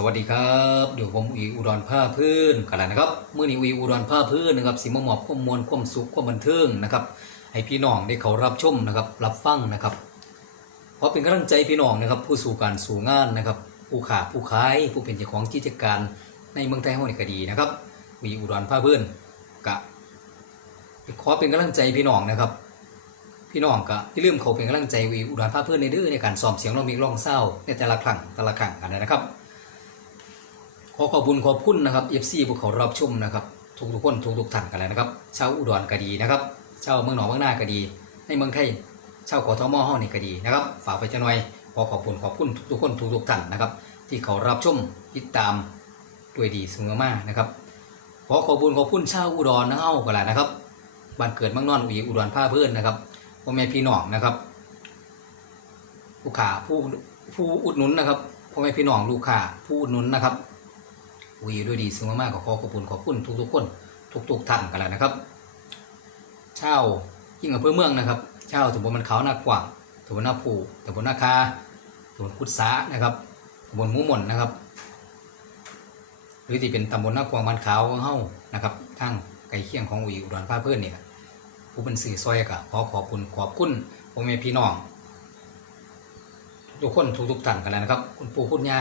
สวัสดีครับเดี๋ยวผมอุยอุดรผ้าพื้นกันแล้วนะครับเมื่อนี้อุยอุดรผ้าพื้นนะครับสิมหมอบความมวลความสุขความบันเทิงนะครับให้พี่น้องได้เขารับชมนะครับรับฟังนะครับ เพราะเป็นกำลังใจพี่น้องนะครับ ผู้สู่การสู่งานนะครับ ผู้ขาผู้ขายผู้เป็นเจ้าของกิจการในเมืองไทยเฮานี่ก็ดีนะครับอุยอุดรผ้าพื้นกะขอเป็นกำลังใจพี่น้องนะครับ พี่น้องก็อย่าลืมเขาเป็นกำลังใจวีอุดรภาพเพื่อนในดื้อในการซ้อมเสียงร้องมีร้องเศร้าในแต่ละครั้งแต่ละครั้งกันนะครับ ขอขอบคุณขอบคุณนะครับเอฟซีพวกเขารับชมนะครับทุกทุกๆคนทุกทุกๆท่านกันเลยนะครับชาวอุดรก็ดีนะครับชาวเมืองหนองเมืองนาก็ดี ในเมืองไทยชาวกทมห้องนี่ก็ดีนะครับฝากไปจะหน่อยขอขอบคุณขอบคุณทุกทุกๆคนทุกทุกๆท่านนะครับ ที่เขารับชมติดตามด้วยดีเสมอมานะครับขอขอบคุณขอบคุณชาวอุดรนะเอ้ากันแหละนะครับบ้านเกิดเมืองนอนอุยอุดรภาเพื่อนนะครับพ่อแม่พี่น้องนะครับลูกค้าผู้ผู้อุดหนุนนะครับพ่อแม่พี่น้องลูกค้าผู้อุดหนุนนะครับ วีด้วยดีซึ่งมากๆขอขอบคุณขอบคุณทุกๆคน ทุกๆท่านกันแล้วนะครับเช่ายิ่งอำเภอเมืองนะครับเช่าตำบลมันเขาหน้ากว่างตำบลหน้าผูตำบลหน้าคาตำบลกุดสานะครับตำบลมูหม่นนะครับ หรือที่เป็นตำบลหน้ากว่างมันขาวเฮ้านะครับทางไก่เคียงของอุยอุดรภาพเพื่อนนี่ครับผู้เป็นสื่อซอยก็ขอขอบคุณขอบคุณพ่อแม่พี่น้องทุกคนทุกทุกๆท่านกันแล้วนะครับ คุณปู่คุณย่า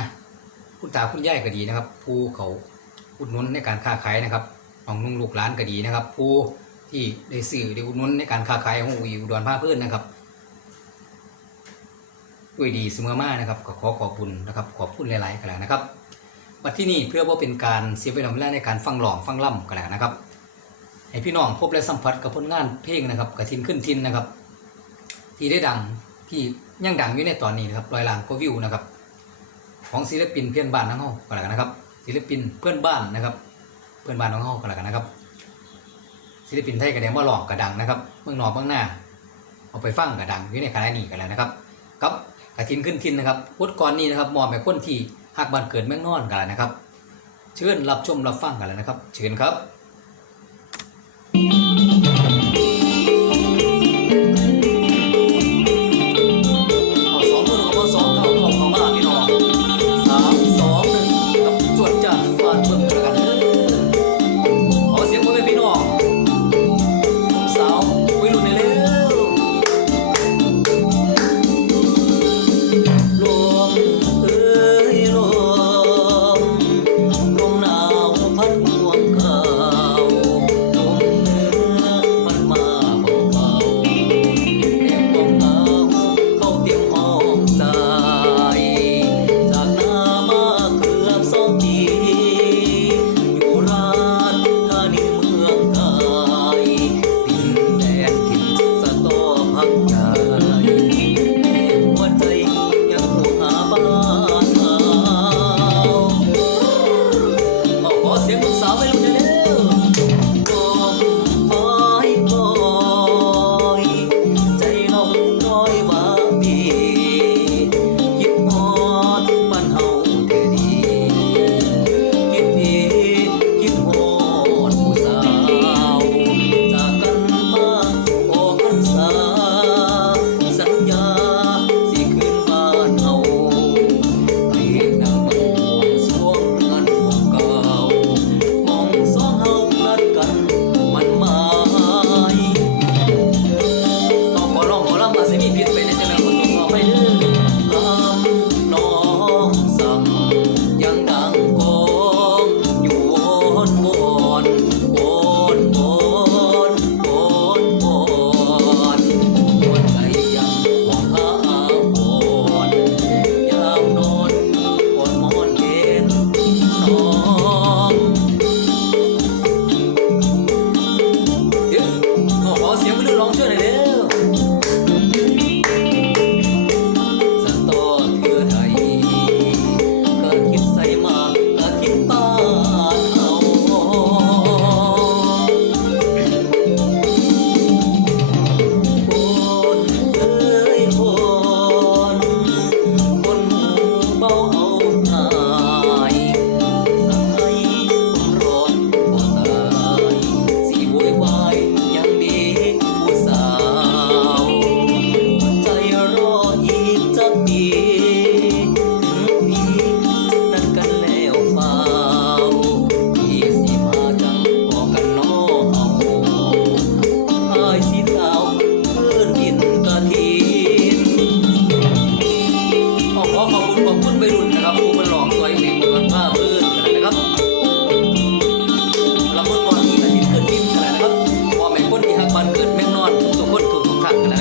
คุณตาคุณยายก็ดีนะครับ ผู้เขาอุดหนุนในการค้าขายนะครับน้องนุ่งลูกหลานก็ดีนะครับ ผู้ที่ได้สื่อได้อุดหนุนในการค้าขายของอุยอุดรผ้าเพื่อนนะครับด้วยดีเสมอมานะครับก็ขอขอบคุณนะครับ ขอบคุณหลายๆกันแล้วนะครับวันที่นี่เพื่อว่าเป็นการเสียเวลาในการฟังหลองฟังล่ำกันแล้วนะครับให้พี่น้องพบและสัมผัสกับผลงานเพลงนะครับกระทินขึ้นทินนะครับ ที่ได้ดังที่ยังดังอยู่ในตอนนี้นะครับรอยล้านกว่าวิวนะครับ ของศิลปินเพื่อนบ้านของเขาก็แล้วกันนะครับ ศิลปินเพื่อนบ้านนะครับ เพื่อนบ้านของเขาก็แล้วกันนะครับ ศิลปินไทยกระเดียว่าหลอกกระดังนะครับเมืองนอกเมืองหน้าเอาไปฟังกระดังอยู่ในคณะนี้กันแล้วนะครับกับกระทินขึ้นทินนะครับพุทธก่อนนี้นะครับมอบแม่คนที่หักบ้านเกิดเมืองนอนกันแล้วนะครับ เชิญรับชมรับฟังกันแล้วนะครับ เชิญครับ 心。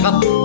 참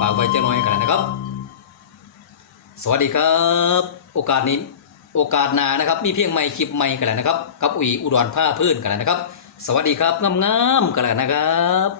ฝากไว้เจ้าน้อยกันแล้วนะครับ สวัสดีครับ โอกาสนี้โอกาสหน้านะครับ มีเพียงใหม่คลิปใหม่กันแล้วนะครับ กับอุ๋ยอุดรผ้าพื้นกันแล้วนะครับ สวัสดีครับงามๆกันแล้วนะครับ